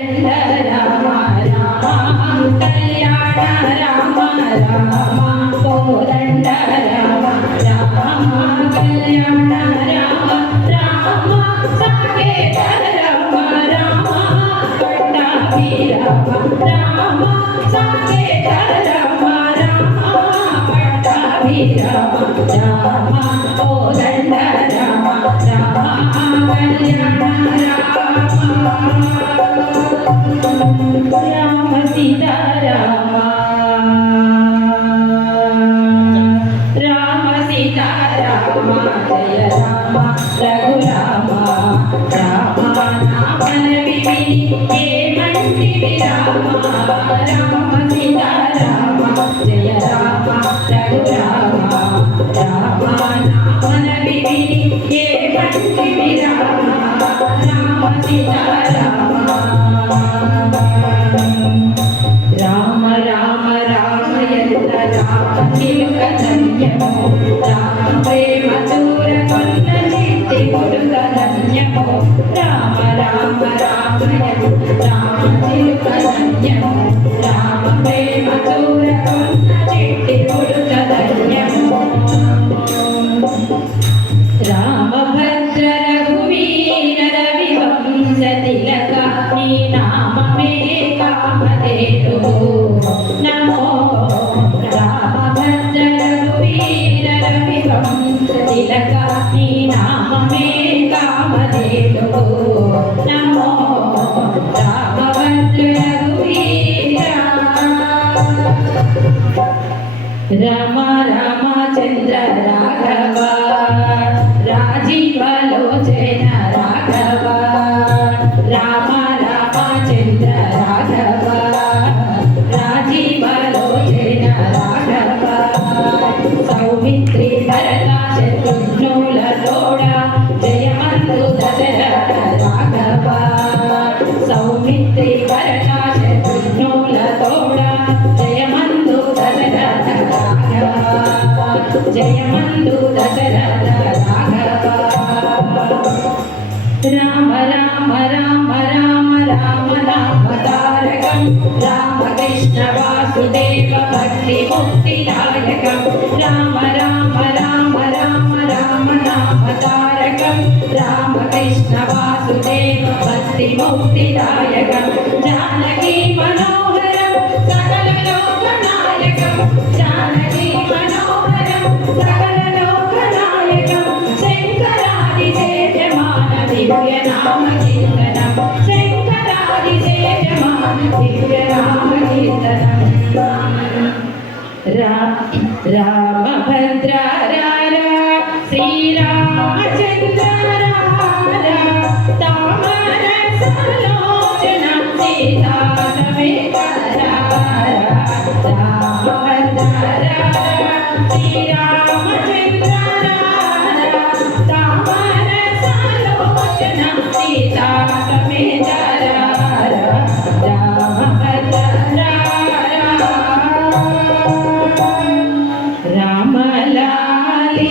రామ రామ కళ్యాణ రామ రామ కోదండ రామ రామ కళ్యాణ రామ రామ సాకేత రామ రామ పట్టాభి రామ రామ సాకేత రామ రామ పట్టాభి రామ రామ కోదండ రామ రామ కళ్యాణ రామ సీతా రామ రామ సీతా రామ జయ రామ రఘురామ రామ నామన విని ఏమంటివి రామ రామ సీతా రామ జయ రామ రఘురామ రామ నామన విని ఏమంటివి రామ రామ సీతా రామ రామ రామ రామయంత రామ చిలుక ధన్యము రామ ప్రేమ చూర కొన్న చిట్టి కొడుక ధన్యము రామ రామ రామయంత రామ చిలుక ధన్యము రామ ప్రేమ చూర కొన్న చిట్టి కొడుక ధన్యము రామభద్ర రఘువీర రవి వంశ తిలక నీ నామమే కామధేనువు నమో రామభద్ర రఘువీర రవి వంశ తిలక నీ నామమే కామధేనువు నమో రామభద్ర రఘువీర రామ రామచంద్ర రాఘవ రాజీవలోచన రాఘవ రామ రామచంద్ర రాఘవ రాజీవలోచన రాఘవ సౌమిత్రి భరత శత్రుఘ్నుల తోడ జయమందు దశరథ రాఘవ సౌమిత్రి భరత శత్రుఘ్నుల తోడ జయమందు దశరథ రాఘవ జయమందు దశరథ రాఘవ రామ రామ రామ రామ రామ నామ తారకం రామకృష్ణ వాసుదేవ భక్తి ముక్తిదాయకం రామ రామ రామ రామ రామ నామ తారకం రామకృష్ణ వాసుదేవ భక్తి ముక్తిదాయకం జానకీ మనోహరం సకల లోకనాయకం జానకీ మనోహరం సకల లోకనాయకం శంకరాది సేవ్యమాన దివ్య నామ కీర్తనం శంకరాది సేవ్యమాన దివ్య నామ కీర్తనం రామభద్ర శ్రీరామచంద్ర తామర సలోచన సీతా సమేత రామభద్ర శ్రీరామచంద్ర తామర సలోచన సీతా సమేత రామలాలి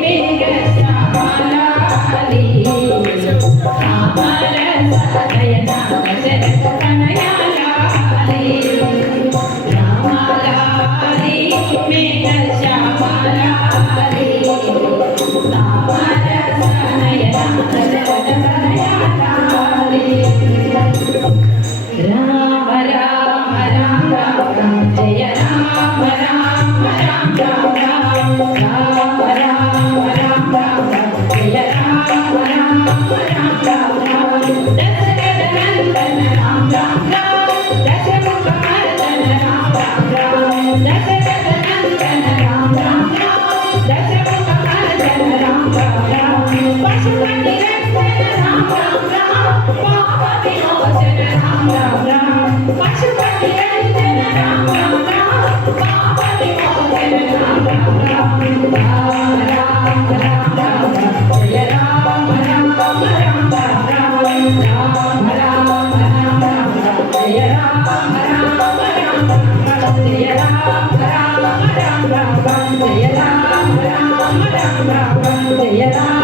మేఘ శ్యామలాలి అమర సదయన దశరథ తనయాలాలి రామలాలి మేఘ శ్యామలాలి అమర సదయన దశరథ తనయాలాలి రామ రామ రామ జయ రామ రామ రామ రామ రామ రామ రామ జయ రామ రామ రామ రామ దశరథ నందన రామ రామ దశముఖ మర్దన రామ రామ దశరథ నందన రామ రామ దశముఖ మర్దన రామ రామ పశుపతి రక్షణ రామ రామ పాప విమోచన రామ రామ పశుపతి రక్షణ రామ రామ పాప విమోచన రామ రామ రామ రామ రామ జయ రామ రామ రామ రామ రామ రామ రామ జయ రామ రామ రామ జయ రామ రామ రామ జయ రామ రామ రామ జయ రామ